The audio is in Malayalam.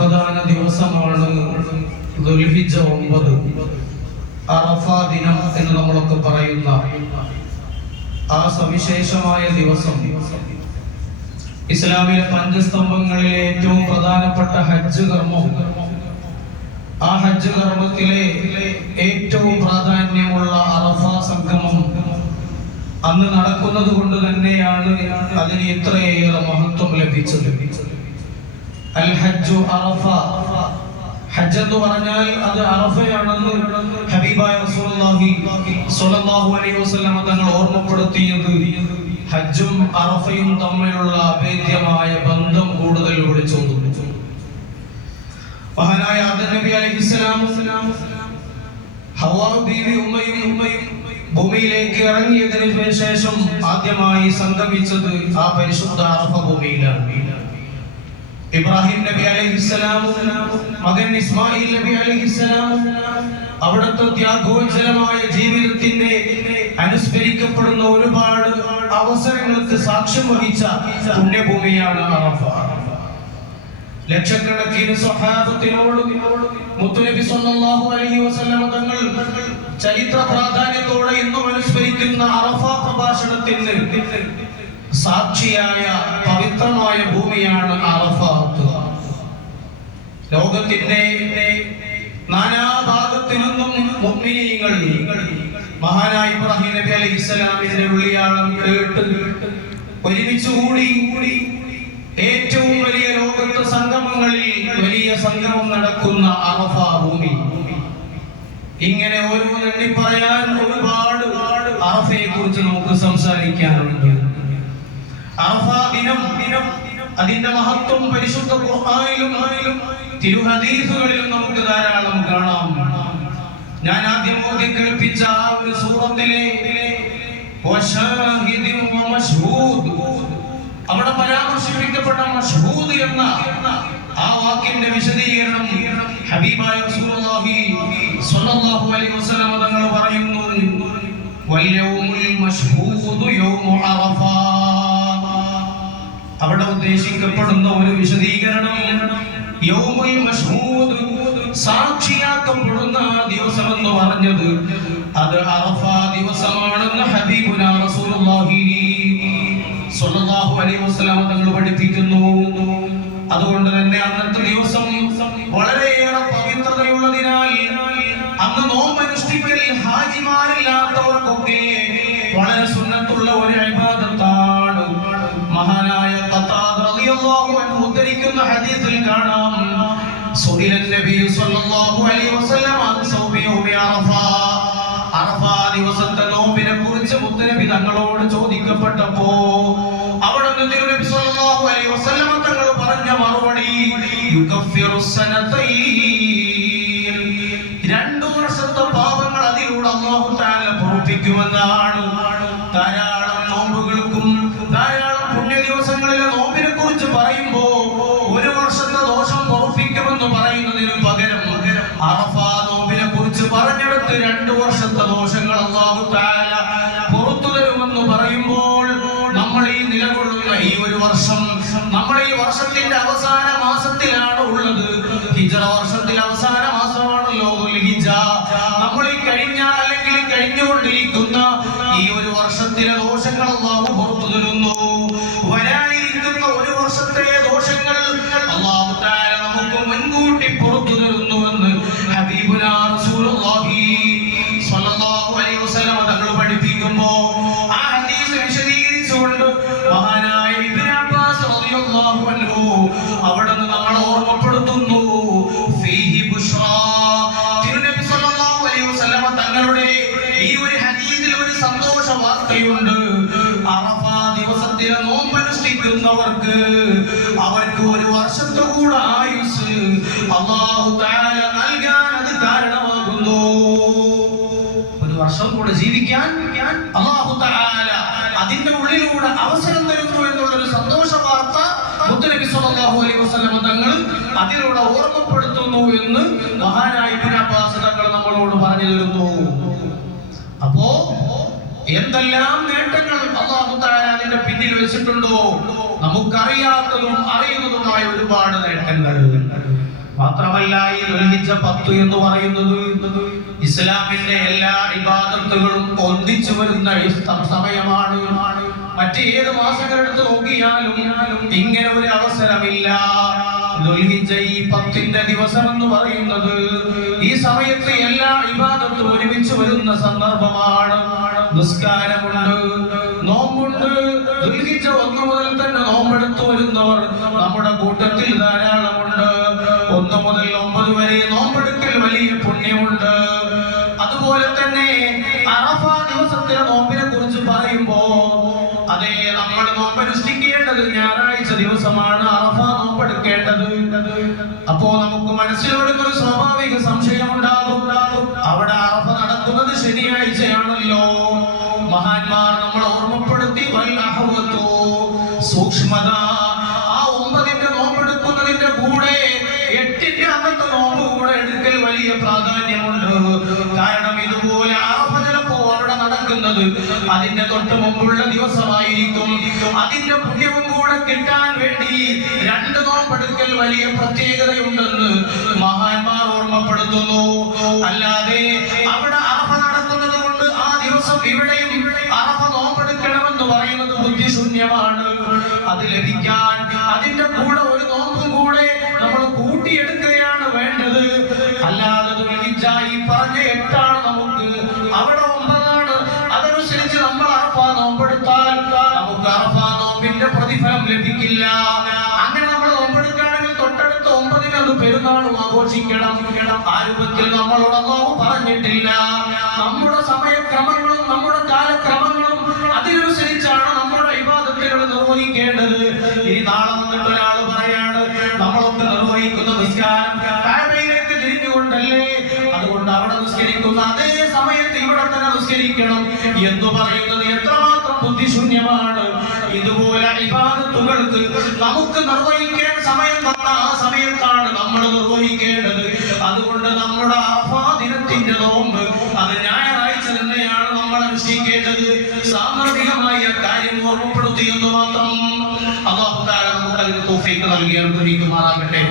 സുപ്രധാന ദിവസമാണ് ദുൽഹിജ്ജ 9, അറഫ ദിനം എന്ന് നമ്മളൊക്കെ പറയുന്ന ആ സവിശേഷമായ ദിവസം. ഇസ്ലാമിലെ പഞ്ചസ്തംഭങ്ങളിലെ ഏറ്റവും പ്രധാനപ്പെട്ട ഹജ്ജ് കർമ്മം, ആ ഹജ്ജ് കർമ്മത്തിലെ ഏറ്റവും പ്രാധാന്യമുള്ള അറഫ സംഗമം അന്ന് നടക്കുന്നത് കൊണ്ട് തന്നെയാണ് അതിന് ഇത്രയേറെ മഹത്വം ലഭിച്ചത്. അൽ ഹജ്ജു അറഫ, ഹജ്ജ് എന്ന് പറഞ്ഞാൽ അത് അറഫയാണെന്ന് ഹബീബായ റസൂലുള്ളാഹി സ്വല്ലല്ലാഹു അലൈഹി വസല്ലം തങ്ങൾ ഓർമ്മപ്പെടുത്തിയത് ഹജ്ജും അറഫയും തമ്മിലുള്ള അഭേദ്യമായ ബന്ധം കൂടുതൽ വിളിച്ചോതുന്നു. മഹാനായ ആദം നബി അലൈഹിസ്സലാം ഹവ്വാ ബീവി ഉമ്മയും ഭൂമിയിലേക്ക് ഇറങ്ങിയതിനു ശേഷം ആദ്യമായി സംഗമിച്ചത് ആ പരിശുദ്ധ അറഫ ഭൂമിയിലാണ്. ഇബ്രാഹിം നബി അലൈഹിസ്സലാം, മകൻ ഇസ്മായിൽ നബി അലൈഹിസ്സലാം അവിടുത്തെ ത്യാഗോജ്ജലമായ ജീവിതത്തിന്റെ അനുസ്മരിക്കപ്പെടുന്ന ഒരുപാട് അവസരങ്ങൾക്ക് സാക്ഷ്യം വഹിച്ച പുണ്യഭൂമിയാണ് അറഫ. ലക്ഷക്കണക്കിന് സ്വഹാബത്തിനോട് മുത്തുനബി സ്വല്ലല്ലാഹു അലൈഹി വസല്ലം തങ്ങൾ ചരിത്ര പ്രാധാന്യത്തോടെ ഇന്നും അനുസ്മരിക്കുന്ന അറഫ പ്രഭാഷണത്തിന് സാക്ഷിയായ പവിത്രമായ ഭൂമിയാണ് അറഫാത്ത്. ലോകത്തിന്റെ നാനാഭാഗത്തു നിന്നും മുഅ്മിനീങ്ങൾ മഹാനായ ഇബ്രാഹിം നബി അലൈഹിസ്സലാമിന്റെ വിളിയാളം കേട്ട് ഒരുമിച്ച് കൂടി ഏറ്റവും വലിയ ലോകത്തെ സംഗമങ്ങളിൽ വലിയ സംഗമം നടക്കുന്ന അറഫ ഭൂമി. ഇങ്ങനെ ഓരോന്നെണ്ണി പറയാൻ ഒരുപാട് അറഫയെ കുറിച്ച് നമുക്ക് സംസാരിക്കാനുണ്ട്. അറഫ ദിനം അതിന്റെ മഹത്വം പരിശുദ്ധ ഖുർആനിലും തിരുഹദീസുകളിലും നമുക്ക് ധാരാളം കാണാം. ഞാൻ ആദ്യം ഓതി കേൾപ്പിച്ച ആ ഒരു സൂറത്തിലെ വശാഹിദിൻ വമശ്ഹൂദ്, അവിടെ പരാമർശിക്കപ്പെട്ട മശ്ഹൂദ് എന്ന ആ വാക്കിന്റെ വിശദീകരണം ഹബീബായ റസൂലുള്ളാഹി സ്വല്ലല്ലാഹു അലൈഹി വസല്ലം തങ്ങൾ പറയുന്നു, വൽയൗമുൽ മശ്ഹൂദു യൗമു അറഫ. അവിടെ ഉദ്ദേശിക്കപ്പെടുന്ന ഒരു വിശദീകരണം യൗമുൽ മശ്ഹൂദ്, സാക്ഷിയാക്കപ്പെടുന്ന ദിവസം എന്ന് പറഞ്ഞത് അത് അറഫ ദിവസമാണെന്ന് ഹബീബുനാ റസൂലുള്ളാഹി സ്വല്ലല്ലാഹു അലൈഹി വസല്ലം തങ്ങൾ പഠിപ്പിക്കുന്നു. അതുകൊണ്ട് തന്നെ അന്നത്തെ ദിവസം വളരെയേറെ പവിത്രതയുള്ളതിനാൽ അന്ന് നോമ്പനുഷ്ഠിക്കൽ ഹാജിമാരില്ലാത്തവർക്കൊക്കെ വളരെ സുന്നത്തുള്ള ഒരു ഇബാദത്താണ്. മഹാനായ ഖത്താദ റളിയല്ലാഹു അൻഹു ഉദ്ധരിക്കുന്ന ഹദീസിൽ കാണാം, സുഇല നബി സ്വല്ലല്ലാഹു അലൈഹി വസല്ലം അൻ സൗമി യൗമി അറഫ. അറഫ ദിവസത്തെ നോമ്പിനെ കുറിച്ച് മുത്തനബി തങ്ങളോട് ചോദിക്കപ്പെട്ടപ്പോ അവിടെ നബി സ്വല്ലല്ലാഹു അലൈഹി വസല്ലം തങ്ങൾ പറഞ്ഞ മറുപടി യുകഫിറു സനതൈൻ, 2 വർഷത്തെ പാപങ്ങൾ അതിലൂടെ അല്ലാഹു തആല പൊറുപ്പിക്കുമെന്നാണ്. ധാരാളം നോമ്പുകൾക്കും ധാരാളം പുണ്യ ദിവസങ്ങളിലെ നോമ്പിനെ കുറിച്ച് പറയുമ്പോ 1 വർഷത്തെ ദോഷം പൊറുപ്പിക്കുമെന്ന് പറയുന്നതിന് പകരം അറഫ നോമ്പിനെ കുറിച്ച് പറഞ്ഞെടുത്ത് 2 വർഷത്തെ ദോഷങ്ങൾ അല്ലാഹു തആല പുറത്തു തരുമെന്ന് പറയുമ്പോൾ നമ്മൾ ഈ നിലകൊള്ളുന്ന ഈ ഒരു വർഷം, നമ്മൾ ഈ വർഷത്തിന്റെ അവസാന മാസത്തിലാണ് ഉള്ളത്. ഹിജ്റ വർഷത്തിലെ അവസാന മാസമാണല്ലോ ദുൽഹിജ്ജ. നമ്മൾ ഈ കഴിഞ്ഞ അല്ലെങ്കിൽ കഴിഞ്ഞുകൊണ്ടിരിക്കുന്ന ഈ ഒരു വർഷത്തിലെ ദോഷങ്ങൾ അല്ലാഹു പുറത്തു തരുന്നു. വരാനിരിക്കുന്ന ഒരു വർഷത്തെ ദോഷങ്ങൾ അല്ലാഹു തആല നമുക്ക് മുൻകൂട്ടി പുറത്തു തരുന്നുവെന്ന് ഹബീബുനാ റസൂലുള്ളാഹി സ്വല്ലല്ലാഹു അലൈഹി വസല്ലം തങ്ങൾ പഠിപ്പിക്കുമ്പോൾ ആ ഹദീസ് വിശദീകരിച്ചുകൊണ്ട് മഹാനായ ഇബ്നു അബ്ബാസ് റളിയല്ലാഹു അൻഹു അവിടെ നിന്ന് നമ്മളെ ഓർമ്മപ്പെടുത്തുന്നു, ഫീഹി ബുശ്റാ. തിരുനബി സ്വല്ലല്ലാഹു അലൈഹി വസല്ലം തങ്ങളുടെ ഈ ഒരു ഹദീസിൽ ഒരു സന്തോഷ വാർത്തയുണ്ട്. അറഫ ദിവസത്തിലെ നോമ്പനുഷ്ഠിക്കുന്നവർക്ക് അവർക്ക് 1 വർഷത്തെ കൂടെ ആയുസ് അല്ലാഹു തആല നൽകാൻ അത് കാരണമാകുന്നു. 1 വർഷം കൂടെ ജീവിക്കാൻ അല്ലാഹു തആല അതിന്റെ ഉള്ളിലൂടെ അവസരം തരുന്നു എന്നുള്ളൊരു സന്തോഷ വാർത്ത മുത്തുനബി സ്വല്ലല്ലാഹു അലൈഹി വസല്ലം തങ്ങൾ അതിലൂടെ ഓർമ്മപ്പെടുത്തുന്നു എന്ന് മഹാനായ ഇബ്നു അബ്ബാസ് തങ്ങൾ നമ്മളോട് പറഞ്ഞു തരുന്നു. അപ്പോ എന്തെല്ലാം നേട്ടങ്ങൾ അല്ലാഹു തആല അതിന്റെ പിന്നിൽ വെച്ചിട്ടുണ്ടോ, നമുക്കറിയാത്തതും അറിയുന്നതുമായ ഒരുപാട് നേട്ടങ്ങൾ. മാത്രമല്ല ഈ ദുൽഹിജ്ജ 10 എന്ന് പറയുന്നത് ഇസ്ലാമിന്റെ എല്ലാ ഇബാദത്തുകളും ഒന്നിച്ചു വരുന്ന സമയമാണ്. മറ്റേത് മാസങ്ങളെടുത്ത് നോക്കിയാലും ഇങ്ങനെ ഒരു അവസരമില്ല. ദുൽഹിജ്ജ ഈ 10ന്റെ ദിവസം എന്ന് പറയുന്നത് ഈ സമയത്ത് എല്ലാ ഇബാദത്തും ഒരുമിച്ച് വരുന്ന സന്ദർഭമാണ്. നിസ്കാരമുണ്ട്, നോമ്പുണ്ട്. ദുൽഹിജ്ജ 1 മുതൽ തന്നെ നോമ്പെടുത്തു വരുന്നവർ നമ്മുടെ കൂട്ടത്തിൽ ധാരാളമുണ്ട്. 1 മുതൽ 9 വരെ നോമ്പെടുക്കൽ വലിയ പുണ്യമുണ്ട്. അതുപോലെ തന്നെ അറഫ ദിവസത്തിലെ നോമ്പിനെ കുറിച്ച് പറയുമ്പോ അതെ, നമ്മൾ നോമ്പനുഷ്ഠിക്കേണ്ടത് ഞായറാഴ്ച ദിവസമാണ് അറഫ നോമ്പെടുക്കേണ്ടത്. അപ്പോ നമുക്ക് മനസ്സിലൊരു സ്വാഭാവിക സംശയം ഉണ്ടാകും, അവിടെ അറഫ നടക്കുന്നത് ശനിയാഴ്ചയാണല്ലോ. മഹാന്മാർ നമ്മൾ ഓർമ്മപ്പെടുത്തി, സൂക്ഷ്മത. ആ 9ന്റെ നോമ്പെടുക്കുന്നതിന്റെ കൂടെ 8ന്റെ അന്നത്തെ നോമ്പ് കൂടെ എടുക്കൽ വലിയ പ്രാധാന്യമുണ്ട്. കാരണം ഇതുപോലെ അറഫ ചിലപ്പോ അവിടെ നടക്കുന്നത് അതിന്റെ തൊട്ട് മുമ്പുള്ള ദിവസമായിരിക്കും. അതിന്റെ പുണ്യവും കൂടെ കിട്ടാൻ വേണ്ടി 2 നോമ്പെടുക്കൽ വലിയ പ്രത്യേകതയുണ്ടെന്ന് മഹാന്മാർ ഓർമ്മപ്പെടുത്തുന്നു. അല്ലാതെ അവിടെ അറഫ നടക്കുന്നത് കൊണ്ട് ആ ദിവസം ഇവിടെയും അറഫ നോമ്പെടുക്കണമെന്ന് പറയുന്നത് ബുദ്ധിശൂന്യമാണ്. അത് ലഭിക്കാൻ അതിന്റെ കൂടെ ഒരു നോമ്പും കൂടെ നമ്മൾ കൂട്ടിയെടുക്കുകയാണ് വേണ്ടത്. അല്ലാതെ ദുൽഹിജ്ജ ഈ പറഞ്ഞ 8 നമുക്ക്, അവിടെ 9. അതനുസരിച്ച് നമ്മൾ അറഫ നോമ്പെടുത്താൽ നമുക്ക് അറഫ നോമ്പിന്റെ പ്രതിഫലം ലഭിക്കില്ല. അങ്ങനെ നമ്മൾ നോമ്പെടുക്കുകയാണെങ്കിൽ തൊട്ടടുത്ത 9ന് അത് പെരുന്നാളും ആഘോഷിക്കണം. ആ രൂപത്തിൽ നമ്മളോട് അല്ലാഹു പറഞ്ഞിട്ടില്ല. നമ്മുടെ സമയക്രമങ്ങളും നമ്മുടെ കാലക്രമങ്ങളും അതിനനുസരിച്ചാണ് നമ്മുടെ ഇബാദത്തുകൾ നിർവഹിക്കേണ്ടത്. ഈ നാളെ വന്നിട്ട് ഒരാൾ പറയാണ് നമ്മളൊക്കെ നിർവഹിക്കുന്ന നിസ്കാരം കഅബയിലേക്ക് തിരിഞ്ഞുകൊണ്ടല്ലേ, അതുകൊണ്ട് അവിടെ നിസ്കരിക്കുന്ന അതേ സമയത്ത് ഇവിടെ തന്നെ നിസ്കരിക്കണം എന്ന് പറയുന്നത് എത്രമാത്രം ബുദ്ധിശൂന്യമാണ്. ഇതുപോലെ ഇബാദത്തുകൾക്ക് നമുക്ക് നിർവഹിക്കാൻ സമയം തന്ന ആ സമയത്താണ് നമ്മൾ നിർവഹിക്കേണ്ടത്. അതുകൊണ്ട് നമ്മുടെ അറഫാ ദിനത്തിന്റെ നോമ്പ് അത് ഞായറാഴ്ച തന്നെയാണ് നമ്മൾ അനുഷ്ഠിക്കേണ്ടത്. സാന്ദർഭികമായ കാര്യം ഓർമ്മപ്പെടുത്തി എന്ന് മാത്രം. അല്ലാഹു തആല നമുക്ക് അതിന് തൗഫീഖ് നൽകി അനുഗ്രഹിക്കുമാറാകട്ടെ.